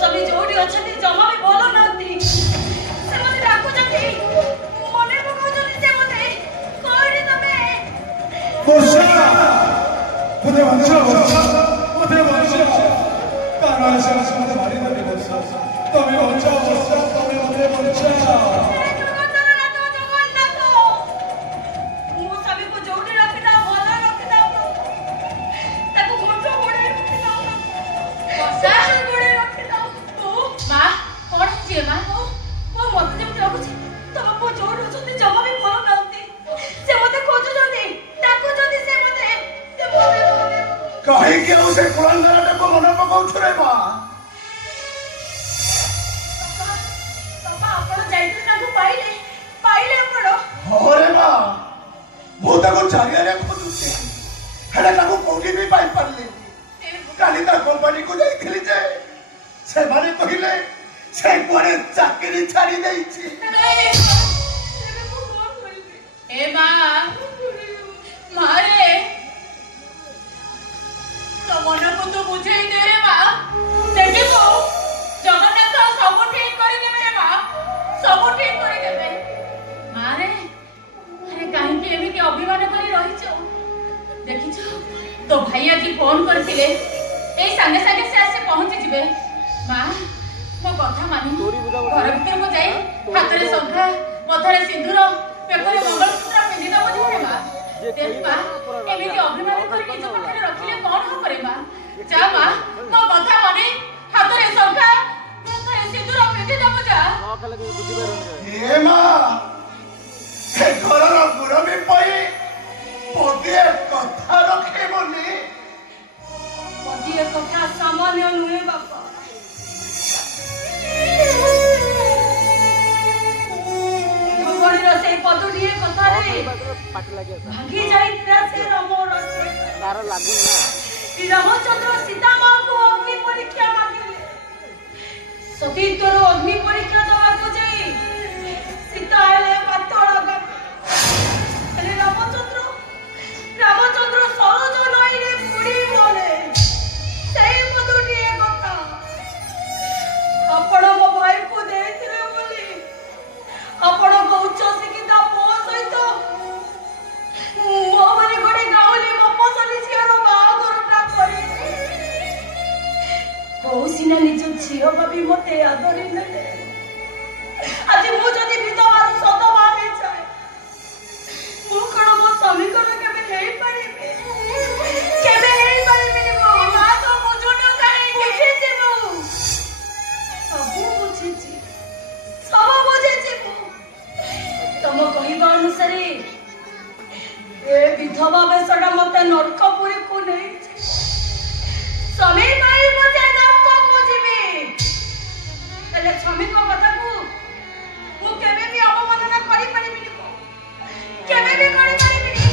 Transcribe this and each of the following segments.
स्वामी जोड़ी अछती जमा भी बोलो नांती से मते डाकू जंती मने पकाउ जंती से मते कोइनी तमे वर्षा मुझे बचाओ काना से मुझे मारी दे वर्षा तमे बचाओ वर्षा तमे मुझे बचाओ कहीं के उसे कुलंदरा को मना पकाऊ छुरे बा पापा अपन जाइते ना को पाइले अपन होरे बा भूता को चाहिए रे खोजुते हेला ताको कोठी भी पाई परले काली ता कंपनी को जाई खेली जे से माने कहिले से कोरे चाकरी छाड़ी देई छी ए मारे तो मन को तो बुझे ही दे रे मां देखी को जगन्नाथ सब ठीक कर देबे रे मां सब ठीक कर देबे मारे अरे काहे के एमी के अभिमान करी रही छ देखी छ तो भैया जी फोन करथिले ए संगे संगे से आसे पहुंच जिबे मां मो कथा मानी घर भीतर को जाई हाथ रे शंखा मथरे सिंदूर पेपरे मंगलसूत्र पिंदी दबो जे मां देखा एमिति अभिमान कर निज पाखरे रखिले कोन हो करे मां जा मां मो कथा माने हाथ रे शंखा मथरे सिंदूर पिंदी दबो जा ए मां ए घरर गुरबी पई पदिए कथा रखे बोली पदिए कथा सामान्य नुहे बापा से पदुडिए कथा रे भागी जाइत्रा से रमोर तार लागु ना कि रामचंद्र सीता मां को अग्नि परीक्षा मांगिले सती तोर अग्नि परीक्षा दवा को जाई सीता आले पातळ अरे रामचंद्र सरोज नई रे पुडी बोले सेई पदुडिए कथा आपण मो भाई को देथिले बोली आपण को उच्च शिक्षित पो सहित मो माने गोटे गाउली मपसली छियारो बागरटा करी कौसिना निज झियो बाबी मते आदरी नले आज मु जदी विधवा सदवा हे जाय मु कोन मो स्वामी कोन केबे हेई परिबे मो मा तो बुझुनो काहे बुझिछि मु सब बुझिछि मु तम कहवा अनुसार ए विधवा बेसड़ा मते नरकपुरी को नहीं स्वामी भाई मुझे नरक को जीवी तले स्वामी को कथा को मु केबे भी अवमानना करि परिबिनी को केबे भी करि परिबिनी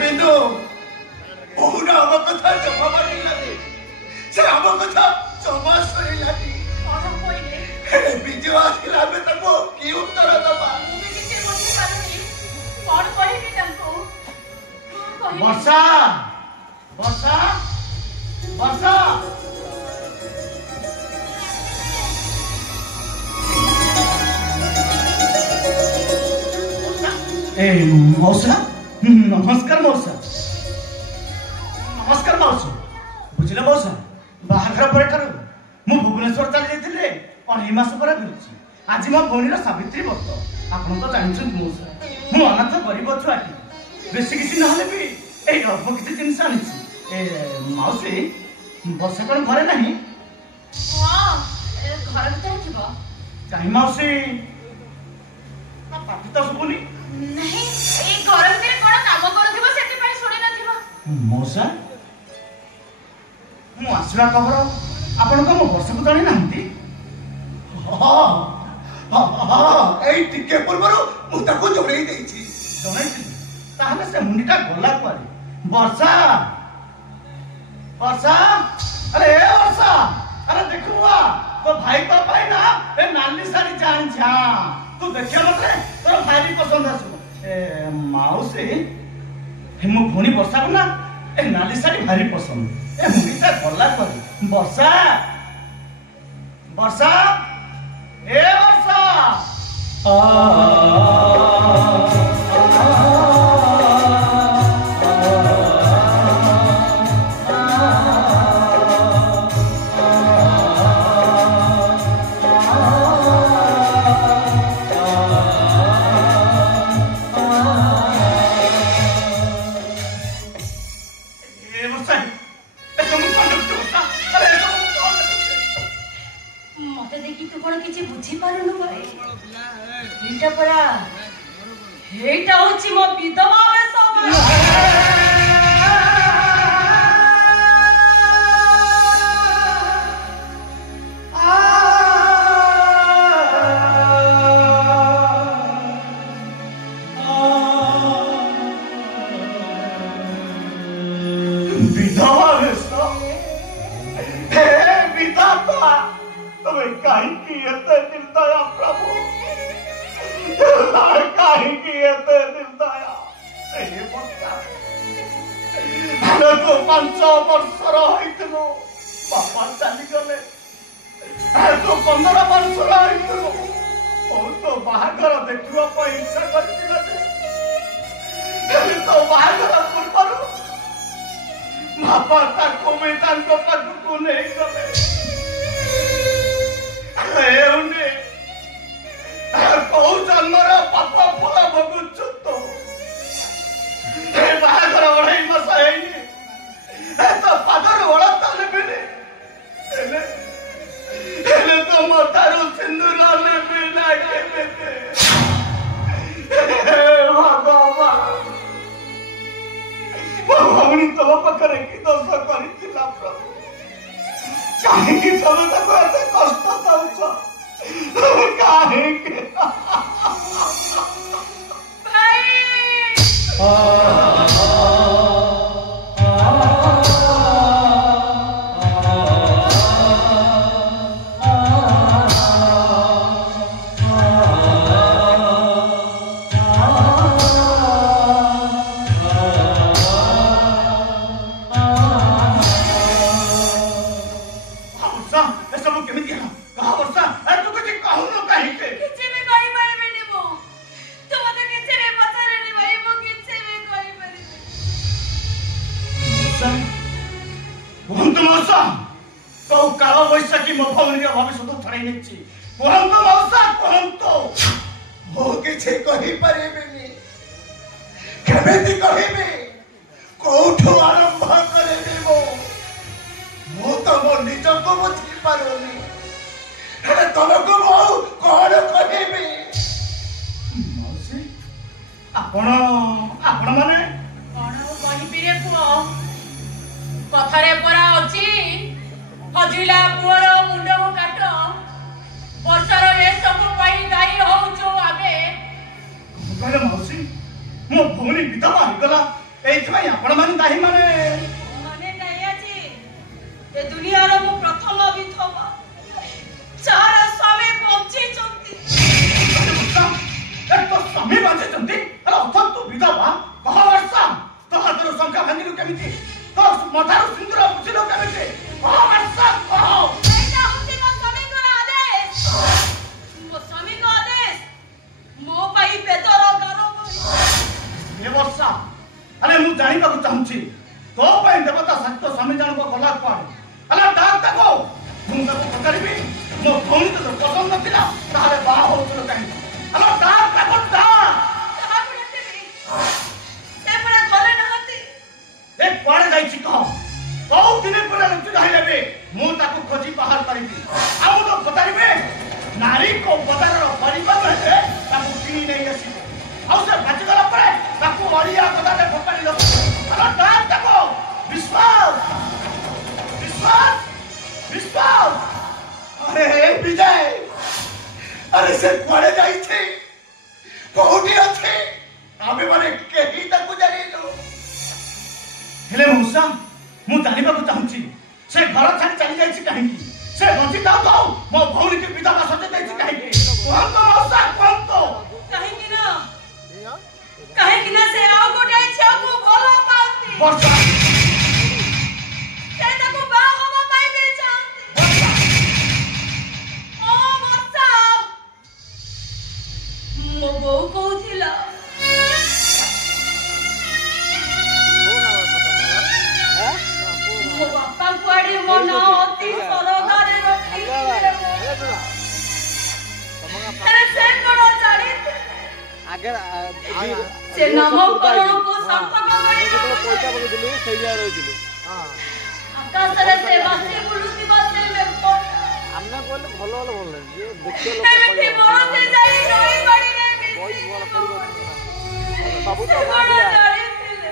बिंदु बहुना हम कथा जमा मारी लानी से हम कथा जमा सरी लानी कौन कोइले बिजु आसिला बे तको की उत्तर दबा मुझे किसे बुझी पारुनी कौन कहिबी तंको वर्षा वर्षा वर्षा ए मौसा नमस्कार मौसा नमस्कार मौसा बुझिले मौसा बाहाघर पर करू मु भुवनेश्वर चली जाइतिले अढ़ाई मास पर फिरुछि आज मो भौणीर सावित्री व्रत आपण तो जानिछन मौसा मु अनाथ गरीब छुआटी बेसी किछि नहले भी ए अल्प किछि जिनिस आनिछि ए मौसी वर्षा कोन घरे नाही हां घर भीतर थिबो काई मौसी पाटी तो सुबुनी नहीं ए घर भीतर कोन काम करथिबो सेति पई सुनि नथिबो मौसा मु आसला खबर आपण को मो वर्षा को जानि नांती हां हां एई टिके पूर्वरु मु ताको जोड़ेई देइछि जोड़ेई ताहले से मुंडीटा गला पारे वर्षा वर्षा अरे वर्षा अरे देखुआ तो भाई तो भाई ना ए नाली साड़ी जान जा तू देखिया मते तोर भाई भी पसंद आसो ए माउसी हे मो भोनी वर्षा को ना ए नाली साड़ी भारी पसंद ए मुनीता गला कर वर्षा वर्षा ए वर्षा मते देखि तू कोन किछि बुझी पारनु भाई एटा परा एटा होछि मो विधवा बेस विधवा बेस हे विधाता तुम्हें कहीं की निर्दया प्रभु कहीं की निर्दया तो 5 वर्षर होइथिलो बापा चली गले तो 15 वर्षर होइथिलो तो बाहागर देखिवा पर इच्छा करथिला तो बाहागर पूर्वरु बापा ताको में ताको पाखु नहीं गले एउने कौ जन्मर पाप फल भोगुछु तो ए बाहागर 2.5 मास हैनी ए तो पादर ओळा ताले बिने एले तो मतारो सिंदूर ले बिना के बेते भगवान भगवान तो पकरे की दोष करिथिला प्रभु काहे तमे ताको एते कष्ट दउछ काहे के अरे से कुआड़े जाई छे कोठी अछि आबे माने केही ताकू जानिलो हेले मौसा मु जानिबा को चाहूची से घर छाड़ी चली जाई छी काहे की से बंची दाओ दाओ मो भौनी के विधवा सते देछि काहे के कोन तो मौसा कोन तो काहे कि ना से आओ गोटे छौ को भलो पाउती वर्षा से ताको बा होवा पाई दे चाहती ओ वर्षा मो बो कहथिला मो बापा कुआडे मन अति सरदारे रखी से करो जानी आगे से नामकरण को सार्थक करी पैसा पके दिलु सेई जा रहिलु हां आकाश रे से बासी बुलुती बासे में हमने बोले भलो भलो बोल ये देखते लोग तेरे बड़ से जाई नई बड़ी रे कोई बड़ करी बाबू तो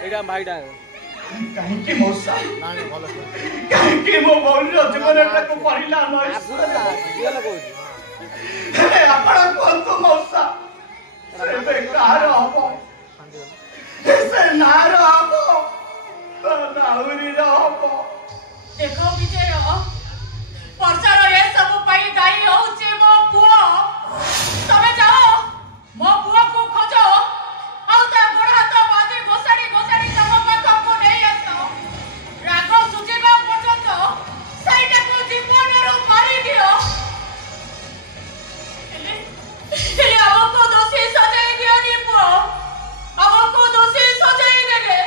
एटा भाईटा काहे के मौसा नानी भलो काहे के मो भौनी रो जीवनटा को परिला नय आगुर ना ये लगो हे आपण कोन तो मौसा से बेकार हबो से नार हबो नाउरी हबो देखो विजय वर्षार ये सब पाई दाई होचे मो पुओ तमे जाओ मो पुओ को खोजो आउ ता गोड़ हाथ बाजी घोसाड़ी घोसाड़ी तम पाखा को नहीं आसो राग सुजेबा पर्यंत साइटा को जीवन रो मारी दियो ele हमको दोषी सजाई दियो नी पुओ हमको दोषी सजाई देले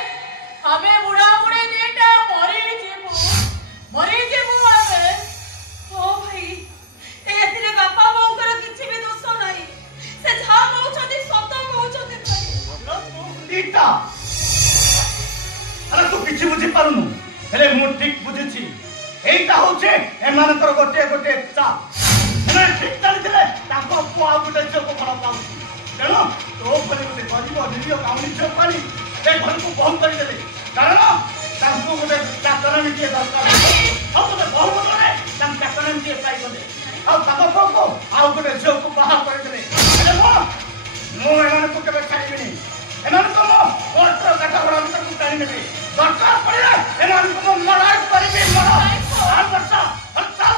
हमें बुढ़ा बुढ़ी दीटा मरी जीवु हमें ओ भाई एथिरे बापा बोंकर किछि भी दोष नाही से जा कहउछथि सत कहउछथि दीटा अरे तू किछि बुझी पारुनु हेले मु ठीक बुझिछि एइटा होचे एमानकर गोटे गोटे चा एना ठीक चली दिले ताको पुआ गुटे चोको फल पाउ तेनो तो परि गुटे गरीब निरियो काउनी चोक पानी ए घर को बम करि देले कारण ताको गुटे चाकरनी के दरकार अब तो बहु बदले तम चाकरनी के पाई गले अब ताको को आउ गुटे चोको बाहर करि देले हेले मो एना को केबे छाड़िबिनी एना को मो ओट्रो काटा बड़ा को टाणी नेबे दरकार पड़िला एना को लड़ाई करबे लड़ो आ वर्षा अच्छा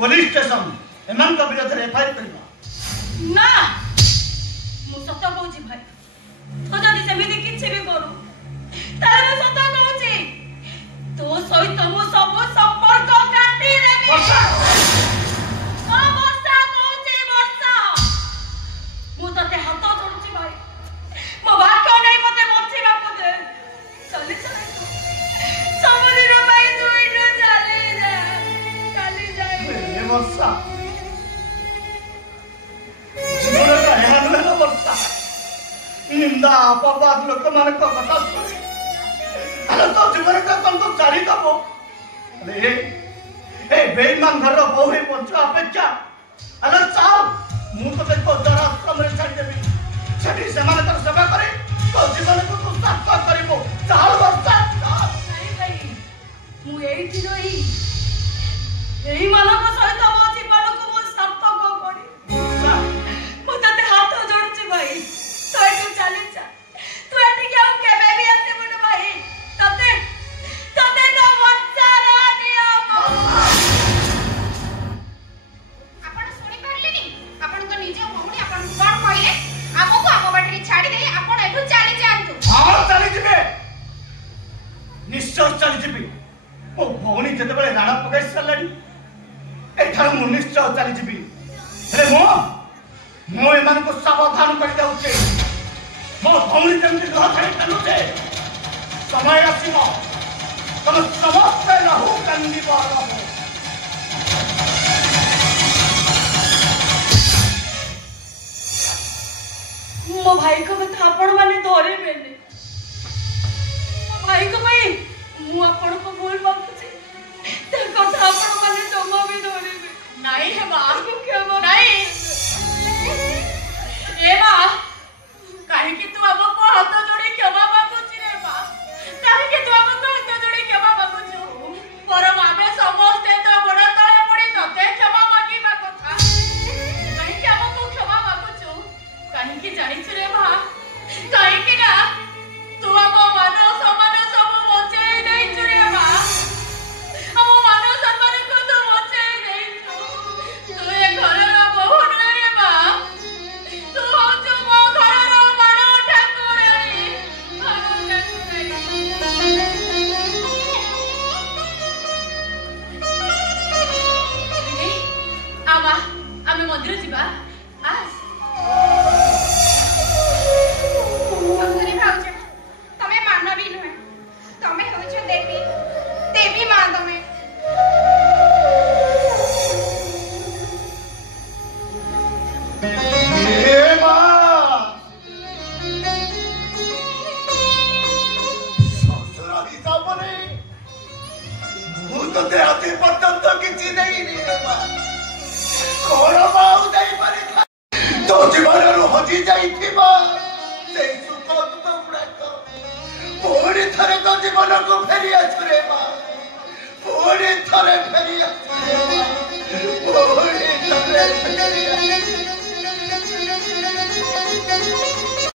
पुलिस स्टेशन एमान का विरोध रे फाइल करबा ना मु सत कहउछि भाई तो जदी सेमिति किछि भी करू तारे मु सत कहउछि तो सहित मु सब संपर्क काटी देबी वर्षा वर्षा कहउछि वर्षा मु तते हाथ जोडुछि भाई मो भाग्य नै मते बचिबा को दे चली चली सब दिन भाई तू इनो चली जा चली जाई ए वर्षा जीवन का हेन में वर्षा निंदा अपवाद लोक मान को कथा सुनी अरे तो जीवन का तुम तो चाली दबो अरे ए बेईमान घर रो बहु पंच अपेक्षा अरे चाओ मु तो देखो जरा आश्रम रे छाड़ी देबी छाड़ी समान कर सेवा करे तो जीवन को तू सार्थक करिबो चाल वर्षा भाई भाई मु एठी रही एही मानक सहित मो जीवन को मो सार्थक करी मु तते हाथ जोडुछि भाई तो एठू चली जा तू एठी के केबे भी आते बन भाई तते तते न वंचारा नियम आपण सुनि परलिनी आपण तो निजे भौणी आपण कोन कहले हमको हम बाटरी छाडी दे आपण एठू चली जांतु हां चली जिबे निश्चय चली जिबी ओ भौणी जते बेले राणा पकाई सलड़ी एठार मु निश्चय चली जिबी रे मो एमान को सावधान कर दउचे मो भौणी जंती लह छाई तनुचे समय आसीबो तम समस्त लहू कंदी बारो मो भाई को कथा आपण माने धरे बेने मो भाई को भाई मु आपण को भूल मागुछि ते कथा आपण माने जमा भी धरे बे नहीं है बा क्या बा नहीं ए बा काहे कि तू अब को हाथ जोड़ी क्षमा मागुछि रे बा काहे कि तू अब को हाथ जोड़ी क्षमा मागुछु पर मामे समस्त तो बड़ा तळे पड़ी तते क्षमा मागीबा कथा काहे कि अब को क्षमा मागुछु काहे कि जानिछु रे बा काहे कि ना तू अब मान सम्मान सब बचे ତୋତେ ଆଜି ପର୍ଯ୍ୟନ୍ତ କିଛି ଦେଇନି ରେ ମା। କଣ ମା ଆଉ ଦେଇପାରିଥା? ତୋ ଜୀବନରୁ ହଜି ଯାଇଥିବା ସେଇ ସୁଖ ଦୁଃଖ ଗୁଡାକ ପୁଣି ଥରେ ତୋ ଜୀବନକୁ ଫେରି ଆସୁ ରେ ମା। ପୁଣି ଥରେ ଫେରି ଆସୁ ରେ ମା। ପୁଣି ଥରେ ଫେରି ଆସୁ।